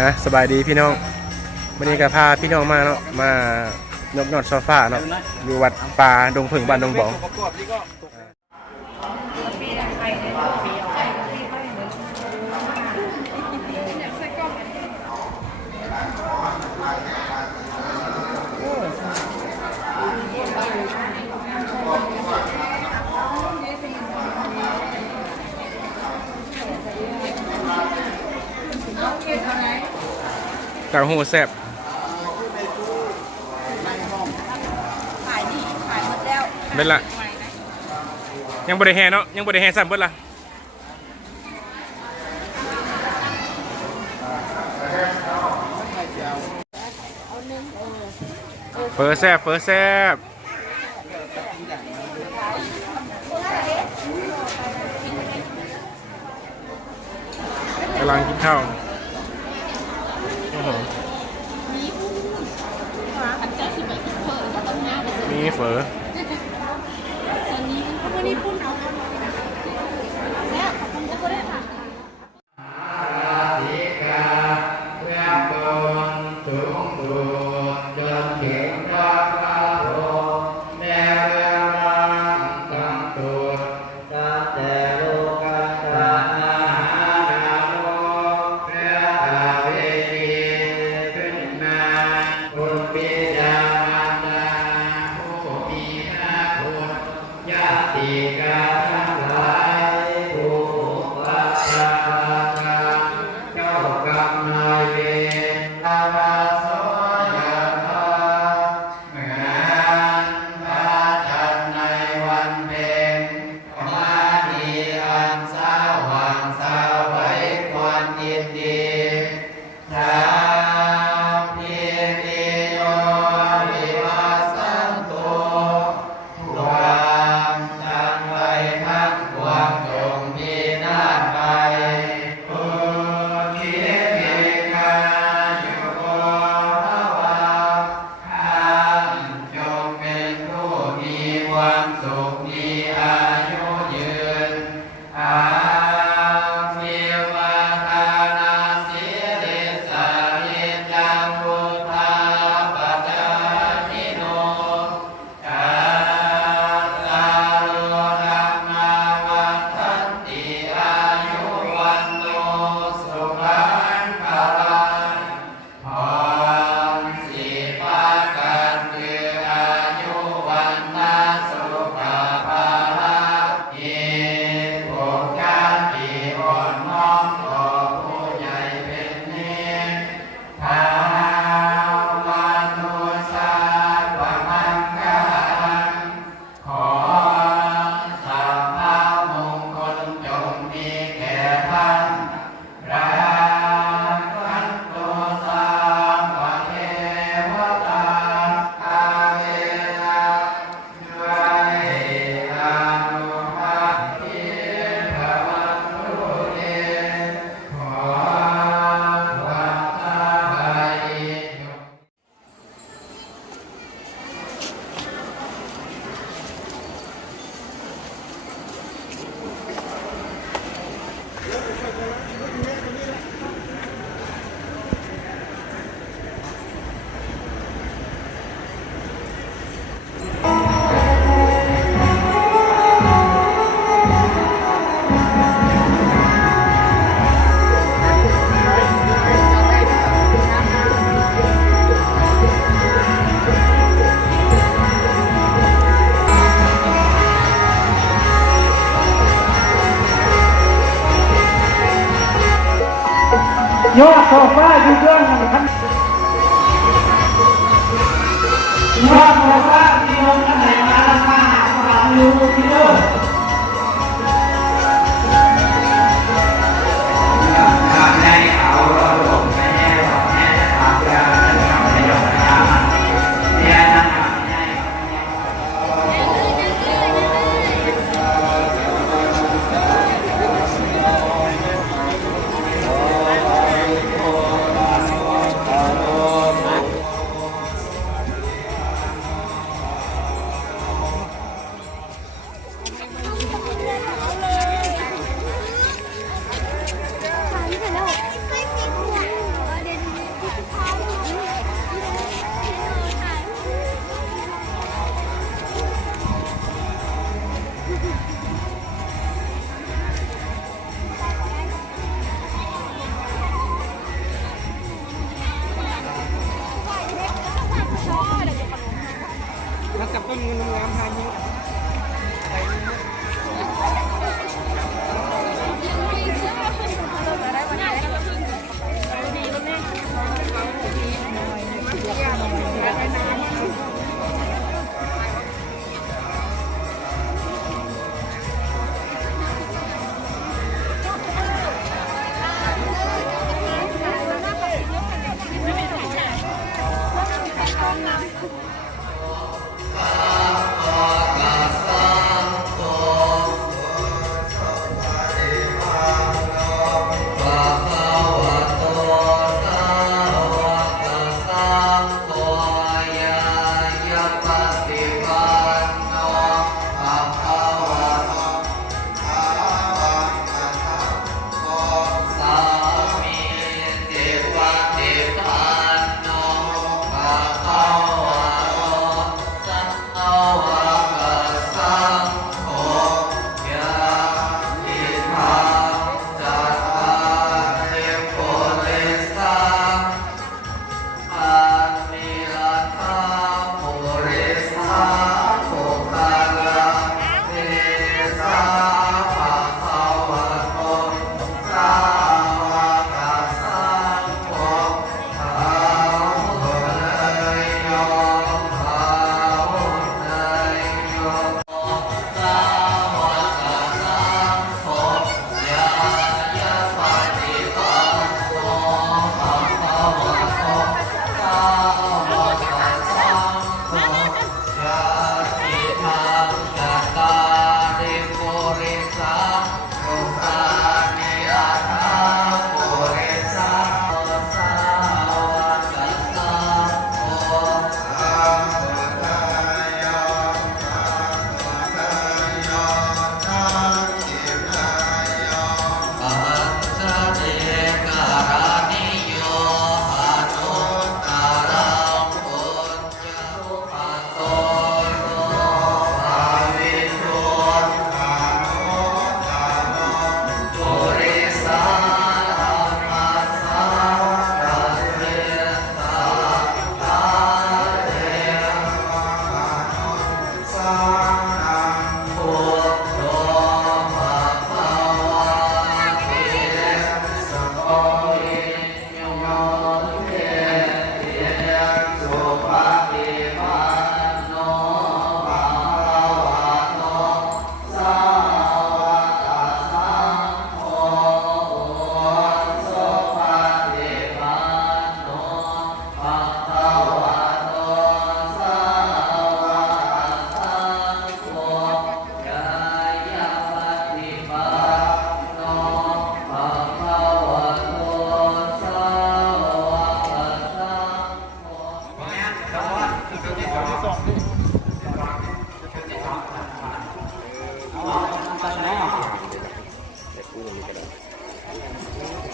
นะสบายดีพี่น้องวันนี้ก็พาพี่น้องมาเนาะมายกยอดโซฟาเนาะอยู่วัดป่าดงผึ่งบ้านดงบองกางหูแซ่บขายดีขายหมดแล้วเบ็ดละยังบริแฮเนาะยังบริแฮซ้ำเบ็ดละเฟอร์แซ่บเฟอร์แซ่บกำลังกินข้าวมีเฝอยอดโซฟาอยู่เรื่องหนึ่งพันยอดโซฟาที่ลงกันไหนมาราคา3ยูโรกิโล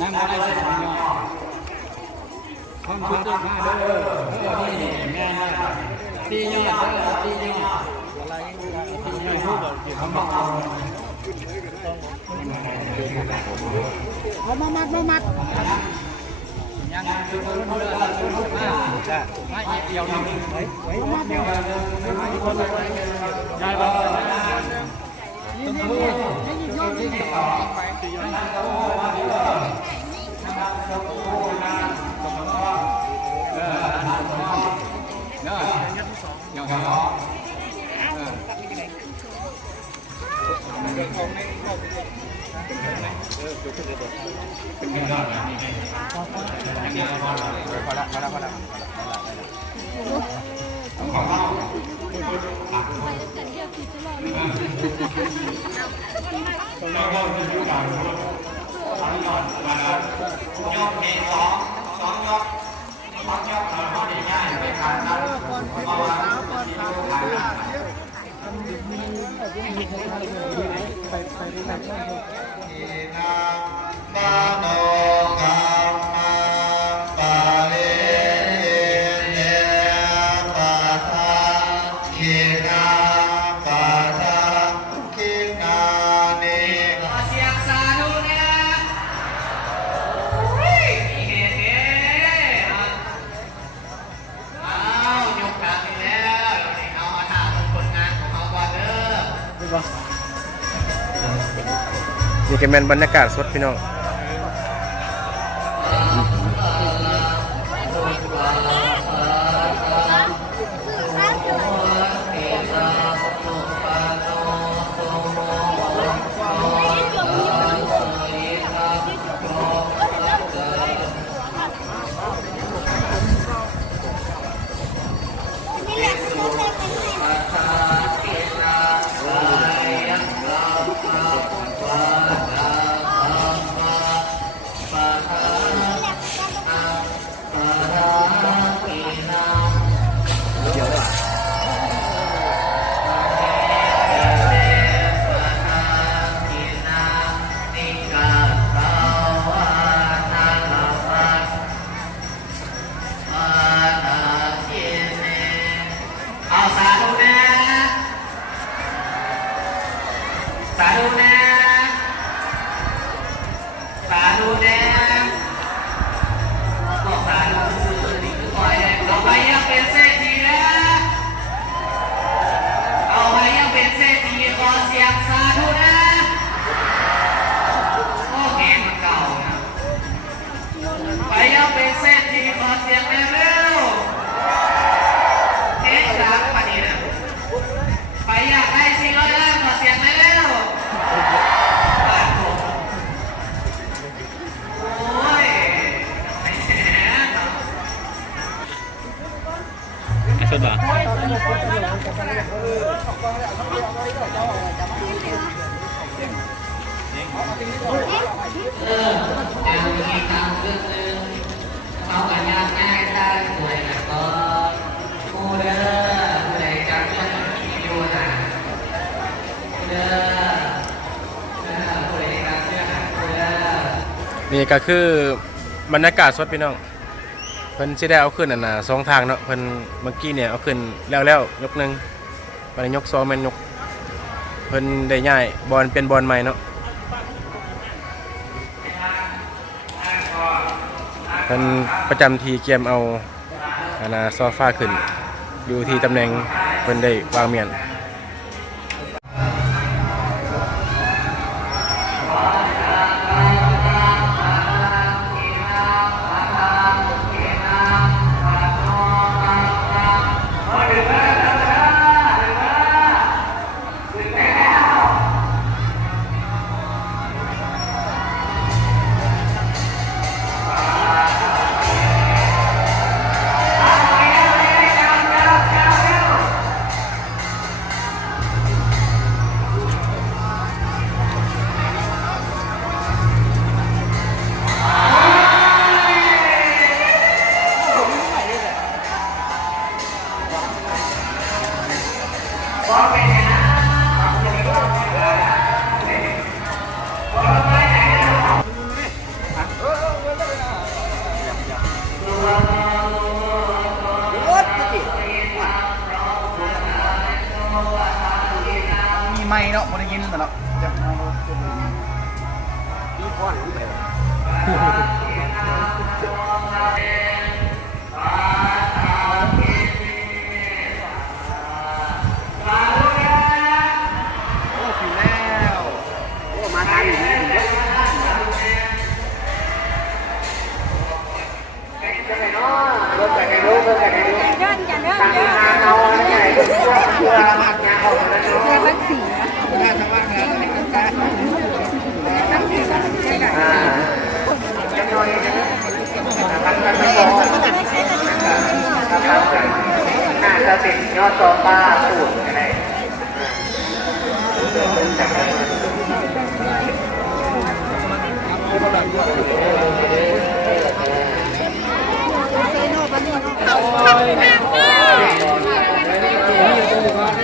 นั่งบ่ได้สิเนาะความชุดเด้อมาเด้อนี่งานตียอดตียอดอะไรตียอดฮู้บ่เกี่ยวกับบ่มัดยังชุดเด้อมาเดียวนึงมาเดียวได้บ่นี่ก็เป็นบรรยากาศสดพี่น้องสุดบ่เขากันยากง่ายได้สวยแล้วก็ผู้เด้อผู้ใดจับเรื่องอยู่นะผู้เด้อผู้ใดจับเรื่องผู้เด้อ นี่ก็คือบรรยากาศสดพี่น้องเพิ่นสิได้เอาขึ้นสองทางเนาะเพิ่นเมื่อกี้เนี่ยเอาขึ้นแล้วยกหนึ่งบัดนี้ยกสองแม่นยกเพิ่นได้ย้ายบอลเป็นบอลใหม่เนาะเพิ่นประจำทีเกมเอาโซฟาขึ้นอยู่ที่ตำแหน่งเพิ่นได้วางเมียน ไม่เนาะบ่ได้ยินเนาะจะมาที่ก้อนไปโอ้ถึงแล้วโอ้มาทางนี้ถึงแล้วจะไปเนาะรถไปไหนรู้รถไปไหนรู้ เดินกันเดิน ทาง เดิน ทางเอาอะไรใหญ่เพื่อมากงานเอาแล้วเนาะ เดินบักสี งานทางว่างงานอะไรกันจะนอนยังไงทำกันไม่พอน่าจะติดยอดโซฟาสูตรอะไร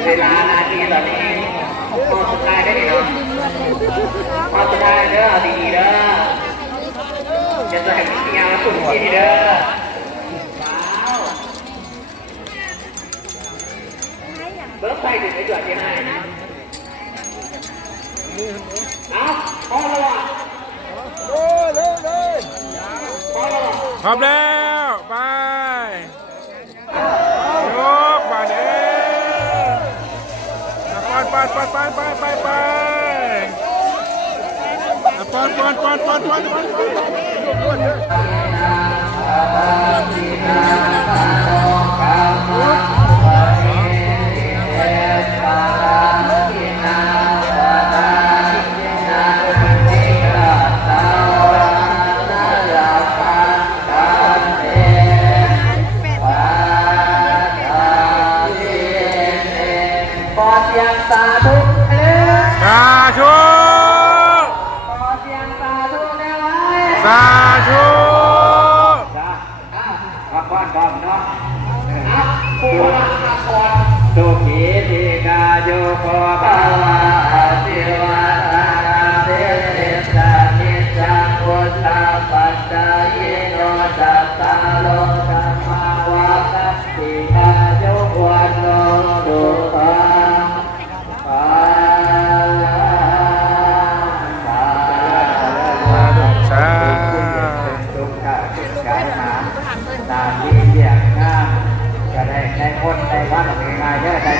เวลานาทีตอนนี้พอสุดท้ายได้ดีเนาะพอสุดท้ายเด้อดีเด้อจะใส่เสียงสุดที่เด้อเบิร์ดไปถึงไอ้จอดยังไงเอาพอแล้วอ่ะพอแล้ว พร้อมแล้วไปยกมาเด้ไปขอเสียงสาธุเอ้ย สาธุ ขอเสียงสาธุได้ไหม สาธุ จ้ามาก่อนก่อนเนาะผู้รักมาก่อนสุขีธิกาโยโคภาวะอาศิวะตาเตเตสานิจังพุทธาปัจจายโนจัตตาโลกัมมาวะตัสสิกาโยวันโนสุขัง สา ทุกท่าทุกการหาตามที่เรียกงามจะได้คนได้พันง่ายๆเยอะได้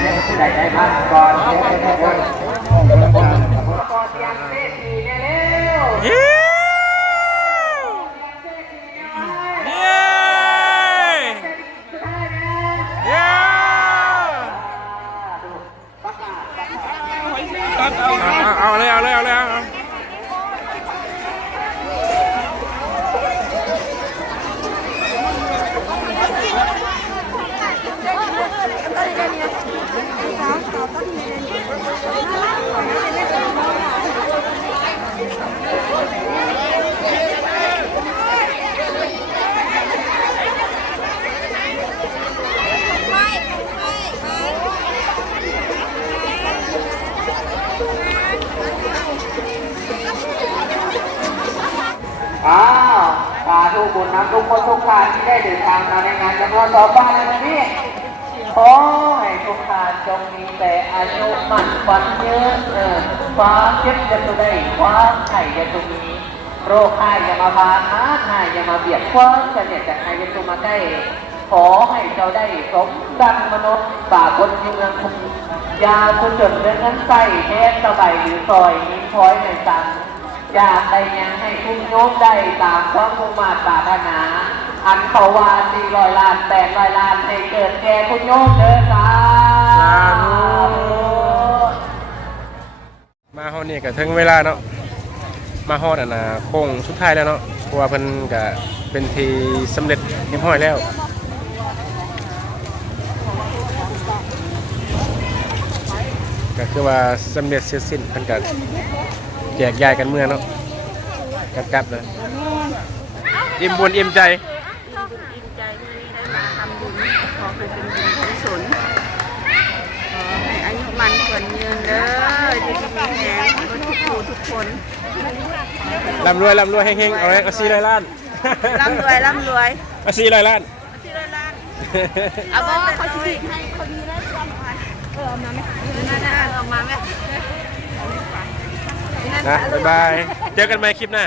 พันก่อนได้คนก่อนเตรียมเศรษฐีเนี่ยเร็ว เย้เย้เอาเลยอ้าวสาธุบุญนำทุกคนทุกท่านที่ได้เดินทางมาในงานจำนวน2 วันในวันนี้ขอให้ทุกท่านจงมีแต่อายุมั่นขวัญยืนความเจ็บจะตัวได้ความไข่จะตัวมีโรคไข้อย่ามาพานมาไข้อย่ามาเบียดความจะเนี่ยจะใครจะตัวมาใกล้ขอให้เจ้าได้สมดังมนุษย์บาบนเมืองคุยาสุดจนเรื่องนั้นใส่แทนสบายหรือซอยนิ้มพ้อยในสังอยากได้ยังให้คุณโยมได้ตามความมุ่งมั่นปรารถนาอันเขาว่า400 ล้าน800 ล้านให้เกิดแก่คุณโยมเด้อสาธุ มาฮอดนี่ก็ถึงเวลาเนาะมาฮอดโค้งสุดท้ายแล้วเนาะเพราะว่าเพิ่นก็เป็นทีสำเร็จเรียบร้อยแล้วก็คือว่าสำเร็จเสร็จสิ้นเพิ่นก็แจกย้ายกันเมื่อเนาะกลับเลยอิ่มบุญอิ่มใจ อิ่มใจที่ได้มาทำบุญขอให้เป็นบุญกุศลขอให้อายุมันขวัญยืนเด้ออยู่ดีมีแรงทุกผู้ทุกคน ร่ำรวยเฮงๆเอาเลยเอา400 ล้าน ร่ำรวยเอา400 ล้าน 400 ล้านเอาบ่เขาสิให้คนนี้ได้ร่ำรวยเอามาไหมเอามาไหม นะบ๊ายบายเจอกันใหม่คลิปหน้า